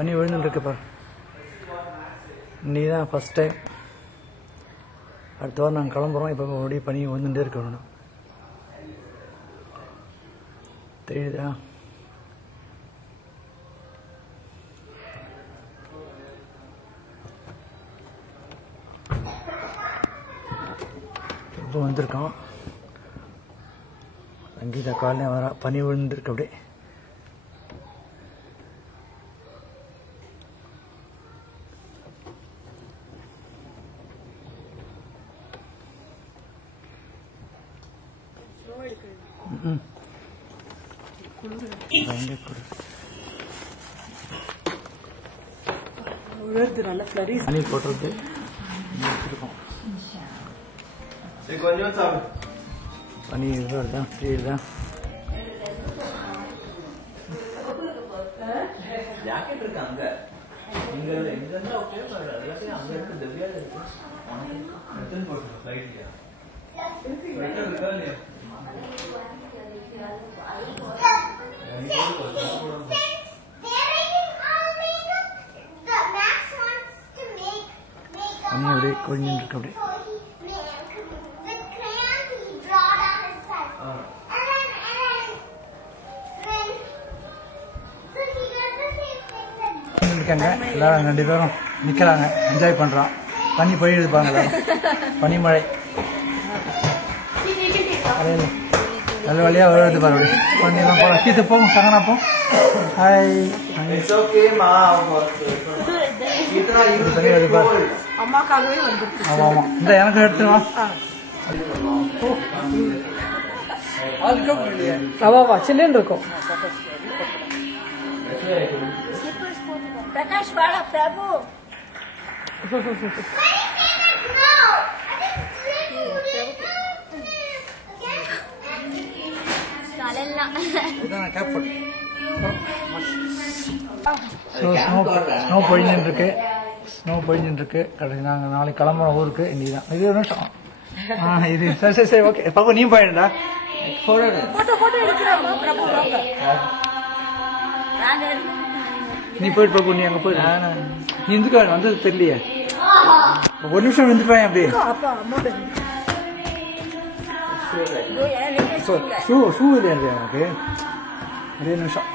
பனி விழுந்துட்டுருக்குப்பா. இன்னைக்கு தான் ஃபஸ்ட் டைம். அடுத்த வாரம் நாங்கள் கிளம்புறோம். இப்போ மறுபடியும் பனி விழுந்துட்டே இருக்கணும். தெரியுதா? இப்போ வந்திருக்கோம். சங்கீதா காலையில வர பனி விழுந்துருக்கு. அப்படியே பனி போட்டுருக்கு. பனி இதுதான் தெரியுதா? ஜாக்கெட் இருக்கு அங்க. இங்க இருந்தா ஓகே. எல்லாத்தையும் அங்க இருக்கு. திவ்யா இருக்கு. எடுத்து போட்டு ஃளைட்ல. ஃளைட்ல இருக்கா இல்லையா? பனி அப்படியே கொஞ்சம் இருக்கு. அப்படியே இருக்காங்க. எல்லாரும் 2 பேரும் நிற்கிறாங்க, என்ஜாய் பண்ணுறான். பனி பொழியுது பாருங்க. எல்லாரும் பனிமழை நல்ல வழியாக வருது பாருங்க. பண்ணிடலாம் போகலாம். கீத்து போகும். சங்கனா போ. ஹாய். அம்மாக்காகவே வந்துருக்கு. ஆமாம் ஆமாம். இந்த எனக்கு எடுத்துவா. ஆமாவா சில்லுன்னு இருக்கும். பிரகாஷ் வாடா பிரபு. ஸ்னோ பொழிஞ்சுட்டு இருக்கு. ஸ்னோ பொழிஞ்சுட்டு இருக்கு. கடைசி நாங்கள் நாளைக்கு கிளம்புறோம் ஊருக்கு. இன்னைக்கு தான் இது ஒரு நிமிஷம். இது சரி சரி சரி ஓகே. பாப்பா நீ போயிடுடா. போட்டோ எடுக்கிறோம் பிரபு. நீ போயிட்டு பிரபு. நீ அங்கே போயிடு. நீ இருந்துக்க வந்தது தெரியலையே. ஒரு நிமிஷம் இருந்துப்பேன். அப்படியே ஷூ இல்லையா எனக்கு? ஒரே நிமிஷம்.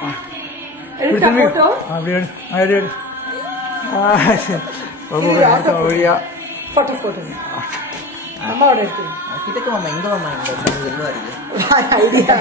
அப்படி எடு. அப்படி எடு. வழியா அம்மாவோட இருக்கு. கிட்டக்கு மாமா எங்க மாமா ஐடியா